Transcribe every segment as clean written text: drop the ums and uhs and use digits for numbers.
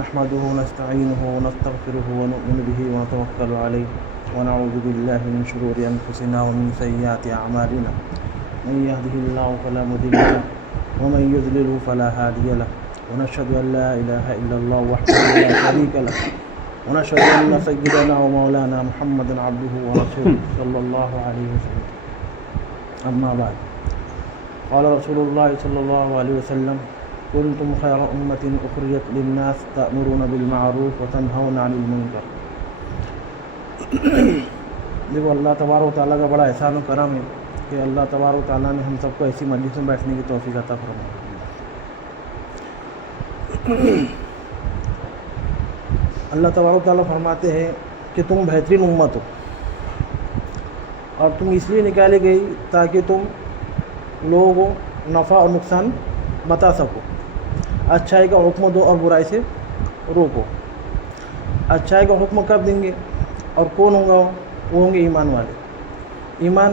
نحمده ونستعينه ونستغفره ونؤمن به ونتوكل عليه ونعوذ بالله من شرور أنفسنا ومن سيئات أعمالنا من يهده الله فلا مضل له ومن يضلل فلا هادي له ونشهد أن لا إله إلا الله وحده لا شريك له ونشهد أن سيدنا ومولانا محمدا عبده ورسوله صلى الله عليه وسلم. أما بعد، قال رسول الله صلى الله عليه وسلم: كنتم خير أمة أخرجت للناس تأمرون بالمعروف وتنهون عن المنکر. دیکھو، اللہ تبارک و تعالیٰ کا بڑا احسان و کرم ہے کہ اللہ تبارک و تعالیٰ نے ہم سب کو ایسی مجلس میں بیٹھنے کی توفیق عطا فرمائی. اللہ تبارک و تعالیٰ فرماتے ہیں کہ تم بہترین امت ہو اور تم اس لیے نکالی گئی تاکہ تم لوگوں کو نفع اور نقصان بتا سکو، اچھائی کا حکم دو اور برائی سے روکو. اچھائی کا حکم کب دیں گے اور کون ہوں گا؟ وہ ہوں گے ایمان والے. ایمان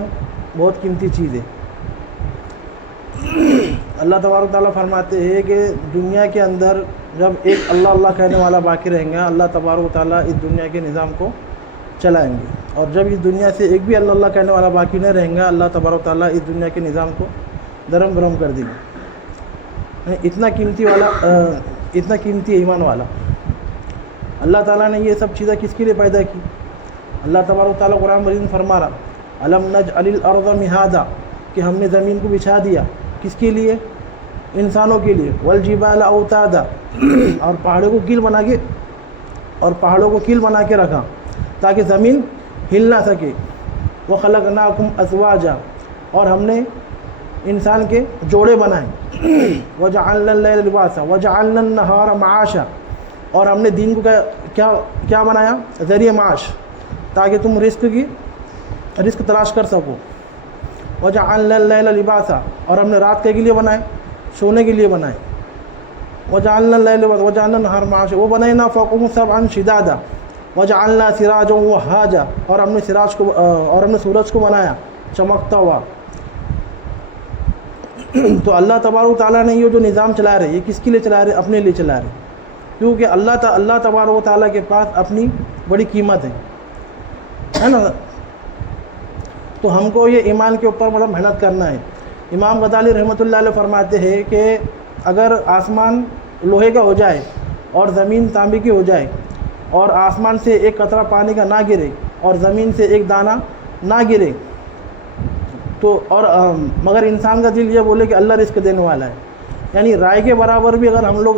بہت قیمتی چیز ہے. اللہ تبارک تعالیٰ فرماتے ہیں کہ دنیا کے اندر جب ایک اللہ اللہ کہنے والا باقی رہیں گا، اللہ تبارک تعالیٰ اس دنیا کے نظام کو چلائیں گے. اور جب اس دنیا سے ایک بھی اللہ اللہ کہنے والا باقی نہیں رہیں گا، اللہ تبارک تعالیٰ اس دنیا کے نظام کو درم برہم کر دیں گے. اتنا قیمتی ایمان والا. اللہ تعالیٰ نے یہ سب چیزیں کس کے لیے پیدا کی؟ اللہ تبارک تعالیٰ قرآن مجید میں فرما رہا: الم نجعل الارض مہادا، کہ ہم نے زمین کو بچھا دیا. کس کے لیے؟ انسانوں کے لیے. والجبال اوتادا، اور پہاڑوں کو کیل بنا کے رکھا تاکہ زمین ہل نہ سکے. وخلقناکم ازواجا، اور ہم نے انسان کے جوڑے بنائے. وجعلنا اللیل لباسا وجعلنا النہار معاشا، اور ہم نے دین کو کیا بنایا؟ ذریعہ معاش، تاکہ تم رزق تلاش کر سکو. وجعلنا اللیل لباسا، اور ہم نے رات کے لیے بنائے، سونے کے لیے بنائے. وجعلنا اللیل لباسا وجعلنا النہار معاشا وبنینا فوقکم سبعا شدادا وجعلنا سراجا وہاجا، اور ہم نے سورج کو بنایا چمکتا ہوا. تو اللہ تبارک تعالیٰ نے یہ جو نظام چلا رہے، یہ کس کے لیے چلا رہے؟ اپنے لیے چلا رہے. کیونکہ اللہ تبارک تعالیٰ کے پاس اپنی بڑی قیمت ہے نا. تو ہم کو یہ ایمان کے اوپر بڑا محنت کرنا ہے. امام غزالی رحمۃ اللہ علیہ فرماتے ہیں کہ اگر آسمان لوہے کا ہو جائے اور زمین تانبے کی ہو جائے اور آسمان سے ایک قطرہ پانی کا نہ گرے اور زمین سے ایک دانہ نہ گرے تو مگر انسان کا دل یہ بولے کہ اللہ رزق دینے والا ہے، یعنی رائے کے برابر بھی اگر ہم لوگ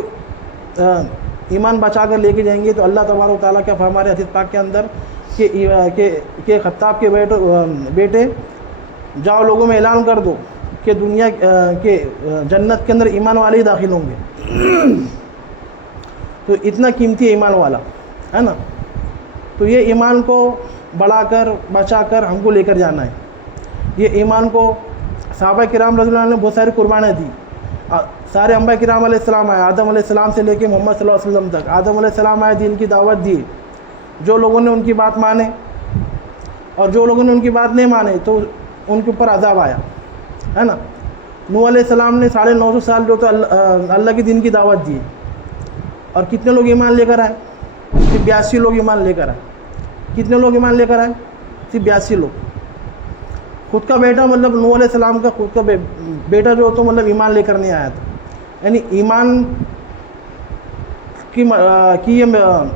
ایمان بچا کر لے کے جائیں گے تو اللہ تبارک و تعالیٰ کیا فرما رہے حدیث پاک کے اندر کہ خطاب کے بیٹے جاؤ لوگوں میں اعلان کر دو کہ دنیا کے جنت کے اندر ایمان والے ہی داخل ہوں گے. تو اتنا قیمتی ایمان والا ہے نا. تو یہ ایمان کو بڑھا کر بچا کر ہم کو لے کر جانا ہے. یہ ایمان کو صحابہ کرام رضی اللہ عنہ نے بہت ساری قربانیاں دی. سارے انبیاء کرام علیہ السلام آئے، آدم علیہ السلام سے لے کے محمد صلی اللہ علیہ وسلم تک. آدم علیہ السلام آئے، دین کی دعوت دی. جو لوگوں نے ان کی بات مانے اور جو لوگوں نے ان کی بات نہیں مانے تو ان کے اوپر عذاب آیا ہے نا. نوح علیہ السلام نے 950 سال جو تو اللہ کے دین کی دعوت دی، اور کتنے لوگ ایمان لے کر آئے؟ صرف 82 لوگ ایمان لے کر آئے. کتنے لوگ ایمان لے کر آئے؟ صرف 82 لوگ. خود کا بیٹا مطلب نوح علیہ السلام کا خود کا بیٹا جو تو مطلب ایمان لے کر نہیں آیا تھا. یعنی ایمان کی یہ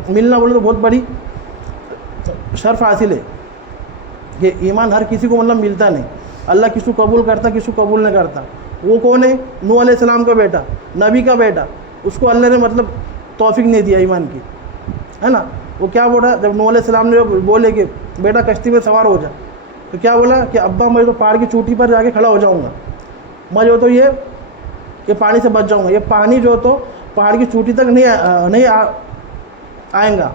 ملنا بولے تو بہت بڑی شرف حاصل ہے کہ ایمان ہر کسی کو مطلب ملتا نہیں. اللہ کسی کو قبول کرتا، کسی کو قبول نہیں کرتا. وہ کون ہے؟ نوح علیہ السلام کا بیٹا، نبی کا بیٹا. اس کو اللہ نے مطلب توفیق نہیں دیا ایمان کی ہے نا. وہ کیا بولا جب نوح علیہ السلام نے بولے کہ بیٹا کشتی میں سوار ہو جا، تو کیا بولا کہ ابا میں تو پہاڑ کی چوٹی پر جا کے کھڑا ہو جاؤں گا، میں جو تو یہ پانی سے بچ جاؤں گا. یہ پانی جو تو پہاڑ کی چوٹی تک نہیں آئیں گا.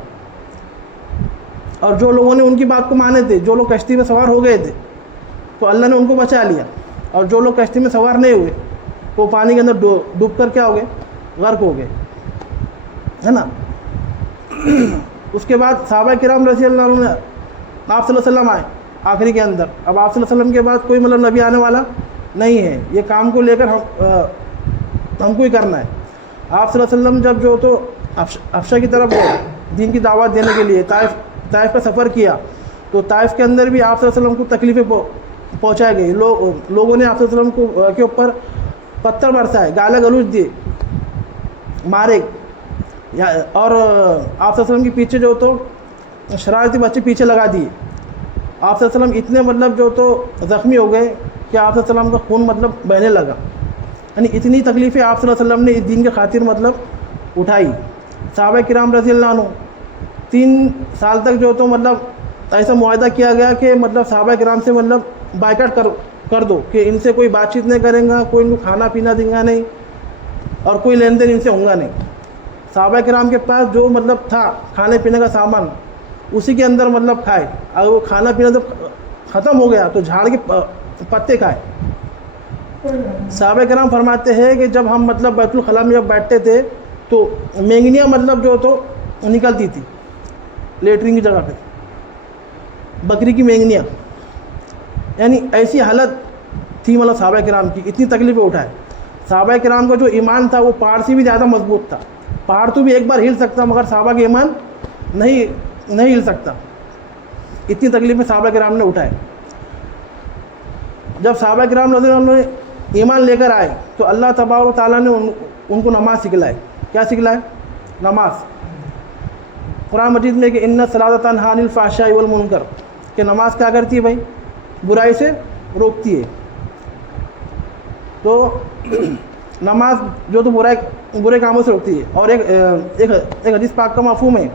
اور جو لوگوں نے ان کی بات کو مانے تھے، جو لوگ کشتی میں سوار ہو گئے تھے، تو اللہ نے ان کو بچا لیا. اور جو لوگ کشتی میں سوار نہیں ہوئے وہ پانی کے اندر ڈوب کر کیا ہو گئے؟ غرق ہو گئے ہے نا. اس کے بعد صحابہ کرام رضی اللہ عنہ نے آپ صلی اللہ علیہ وسلم آئے آخری کے اندر. اب آپ صلی اللہ علیہ وسلم کے بعد کوئی مطلب نبی آنے والا نہیں ہے. یہ کام کو لے کر ہم کو ہی کرنا ہے. آپ صلی اللہ علیہ وسلم جب جو تو افشا کی طرف گئے دین کی دعوت دینے کے لیے، طائف کا سفر کیا، تو طائف کے اندر بھی آپ صلی اللہ علیہ وسلم کو تکلیفیں پہنچائے گئی، لوگوں نے آپ صلی اللہ علیہ وسلم کے اوپر پتھر برسائے، گالا گلوچ دیے، مارے، اور آپ صلی اللہ علیہ وسلم کے پیچھے جو تو شرارتی بچے پیچھے لگا دیے۔ آپ صلی اللہ علیہ وسلم اتنے مطلب جو تو زخمی ہو گئے کہ آپ صلی اللہ علیہ وسلم کا خون مطلب بہنے لگا، یعنی اتنی تکلیفیں آپ صلی اللہ علیہ وسلم نے اس دین کے خاطر مطلب اٹھائی۔ صحابہ کرام رضی اللہ عنہ 3 سال تک جو تو مطلب ایسا معاہدہ کیا گیا کہ مطلب صحابہ کرام سے مطلب بائیکاٹ کر دو، کہ ان سے کوئی بات چیت نہیں کریں گا، کوئی ان کو کھانا پینا دیں گا نہیں، اور کوئی لین دین ان سے ہوگا نہیں۔ صحابہ کرام کے پاس جو مطلب تھا کھانے پینے کا سامان، اسی کے اندر مطلب کھائے، اگر وہ کھانا پینا جب ختم ہو گیا تو جھاڑ کے پتے کھائے۔ صحابہ کرام فرماتے ہیں کہ جب ہم مطلب بیت الخلاء میں جب بیٹھتے تھے تو مینگنیاں مطلب جو تو نکلتی تھی لیٹرین کی جگہ پہ، بکری کی مینگنیاں، یعنی ایسی حالت تھی مطلب صحابہ کرام کی، اتنی تکلیفیں اٹھائے۔ صحابہ کرام کا جو ایمان تھا وہ پہاڑ سے بھی زیادہ مضبوط تھا، پہاڑ تو بھی ایک بار ہل سکتا مگر صحابہ کا ایمان نہیں ہل سکتا، اتنی تکلیفیں صحابہ کرام نے اٹھائے۔ جب صحابہ کرام رضی اللہ عنہ نے ایمان لے کر آئے تو اللہ تبارک و تعالیٰ نے ان کو نماز سکھلائے۔ کیا سکھلائے؟ نماز۔ قرآن مجید میں کہ ان الصلاۃ تنہی عن الفحشاء والمنکر، کہ نماز کیا کرتی ہے بھائی؟ برائی سے روکتی ہے۔ تو نماز جو تو برے کاموں سے روکتی ہے۔ اور ایک حدیث پاک کا مفہوم ہے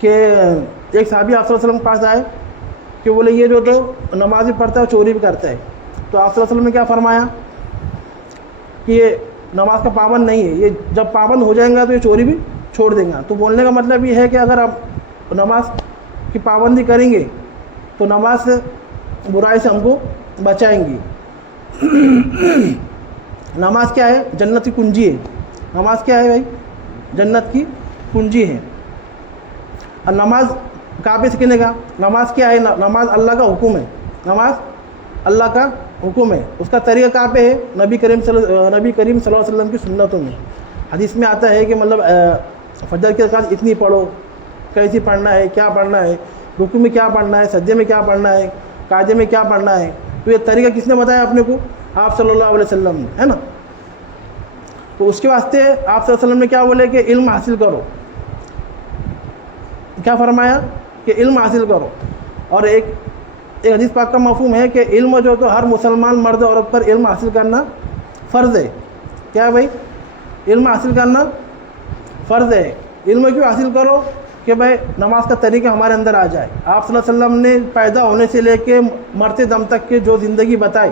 کہ ایک صحابی آپ صلی اللہ علیہ وسلم کے پاس آئے کہ بولے یہ جو تو نماز بھی پڑھتا ہے چوری بھی کرتا ہے، تو آپ صلی اللہ علیہ وسلم نے کیا فرمایا کہ یہ نماز کا پابند نہیں ہے، یہ جب پابند ہو جائیں گا تو یہ چوری بھی چھوڑ دیں گا۔ تو بولنے کا مطلب یہ ہے کہ اگر آپ نماز کی پابندی کریں گے تو نماز سے برائی سے ہم کو بچائیں گی۔ نماز کیا ہے؟ جنت کی کنجی ہے۔ نماز کیا ہے بھائی؟ جنت کی کنجی ہے۔ اور نماز کعبے سے کہنے کا، نماز کیا ہے؟ نماز اللہ کا حکم ہے، نماز اللہ کا حکم ہے، اس کا طریقہ کہاں پہ ہے؟ نبی کریم صلی اللہ علیہ وسلم کی سنتوں میں۔ حدیث میں آتا ہے کہ مطلب فجر کی رکعت اتنی پڑھو، کیسی پڑھنا ہے، کیا پڑھنا ہے، رکوع میں کیا پڑھنا ہے، سجدے میں کیا پڑھنا ہے، قاعدے میں کیا پڑھنا ہے۔ تو یہ طریقہ کس نے بتایا اپنے کو؟ آپ صلی اللہ علیہ وسلم نے، ہے نا۔ تو اس کے واسطے آپ صلی اللہ علیہ وسلم نے کیا بولے کہ علم حاصل کرو، کیا فرمایا کہ علم حاصل کرو۔ اور ایک حدیث پاک کا مفہوم ہے کہ علم جو تو ہر مسلمان مرد عورت پر علم حاصل کرنا فرض ہے۔ کیا ہے بھائی؟ علم حاصل کرنا فرض ہے۔ علم کیوں حاصل کرو؟ کہ بھائی نماز کا طریقہ ہمارے اندر آ جائے۔ آپ صلی اللہ علیہ وسلم نے پیدا ہونے سے لے کے مرتے دم تک کے جو زندگی بتائی،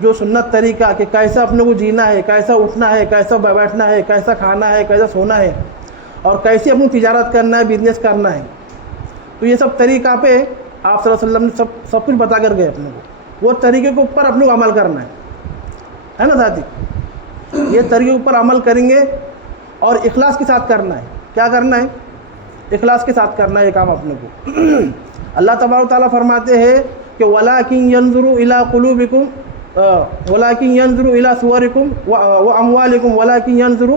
جو سنت طریقہ کہ کیسا اپنے کو جینا ہے، کیسا اٹھنا ہے، کیسا بیٹھنا ہے، کیسا کھانا ہے، کیسا سونا ہے، اور کیسے اپنی تجارت کرنا ہے، بزنس کرنا ہے، تو یہ سب طریقہ پہ آپ صلی اللہ علیہ وسلم نے سب کچھ بتا کر گئے اپنے کو۔ وہ طریقے کے اوپر اپنے کو عمل کرنا ہے نا ساتھی؟ یہ طریقے کے اوپر عمل کریں گے اور اخلاص کے ساتھ کرنا ہے۔ کیا کرنا ہے؟ اخلاص کے ساتھ کرنا ہے یہ کام اپنے کو۔ اللہ تبارک و تعالیٰ فرماتے ہیں کہ وَلَٰكِن يَنظُرُ إِلَىٰ قُلُوبِكُمْ وَلَٰكِن يَنظُرُ إِلَىٰ صُوَرِكُمْ وَأَمْوَالِكُمْ وَلَٰكِن يَنظُرُ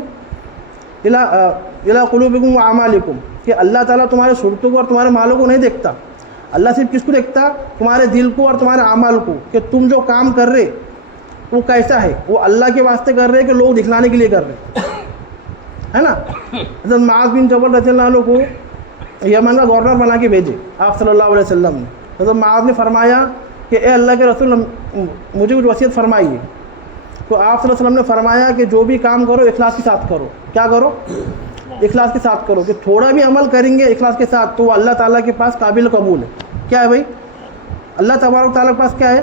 إِلَىٰ قُلُوبِكُمْ وَأَعْمَالِكُمْ، کہ اللہ تعالیٰ تمہارے صورتوں کو اور تمہارے مالوں کو نہیں دیکھتا۔ اللہ صرف کس کو دیکھتا؟ تمہارے دل کو اور تمہارے اعمال کو، کہ تم جو کام کر رہے وہ کیسا ہے، وہ اللہ کے واسطے کر رہے کہ لوگ دکھلانے کے لیے کر رہے، ہے نا۔ حضرت معاذ بن جبل رضی اللہ عنہ کو یمن کا گورنر بنا کے بھیجے آپ صلی اللہ علیہ وسلم نے۔ حضرت معاذ نے فرمایا کہ اے اللہ کے رسول مجھے کچھ وصیت فرمائیے۔ تو آپ صلی اللہ علیہ وسلم نے فرمایا کہ جو بھی کام کرو اخلاص کے ساتھ کرو۔ کیا کرو؟ اخلاص کے ساتھ کرو، کہ تھوڑا بھی عمل کریں گے اخلاص کے ساتھ تو وہ اللہ تعالیٰ کے پاس قابل قبول ہے۔ کیا ہے بھائی؟ اللہ تبارک تعالیٰ کے پاس کیا ہے؟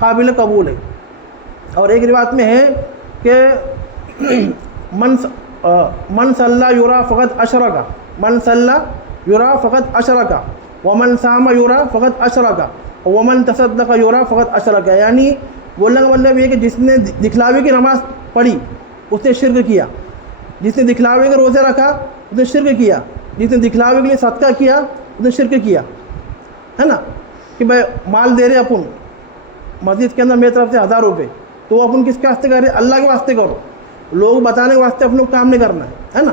قابل قبول ہے۔ اور ایک روایت میں ہے کہ من صلی یرا فقط اشرک، من صلی یرا فقط اشرک، ومن صام یرا فقط اشرک، ومن تصدق یرا فقط اشرک۔ یعنی بولنے کا مطلب یہ کہ جس نے دکھلاوے کی نماز پڑھی اس نے شرک کیا، جس نے دکھلاوے کے روزے رکھا اس نے شرک کیا، جس نے دکھلاوے کے لیے صدقہ کیا اس نے شرک کیا، ہے نا۔ کہ بھائی مال دے رہے اپن مسجد کے اندر میری طرف سے 1000 روپے، تو وہ اپن کس کے واسطے کر رہے؟ اللہ کے واسطے کرو، لوگ بتانے کے واسطے اپنے کو کام نہیں کرنا ہے نا۔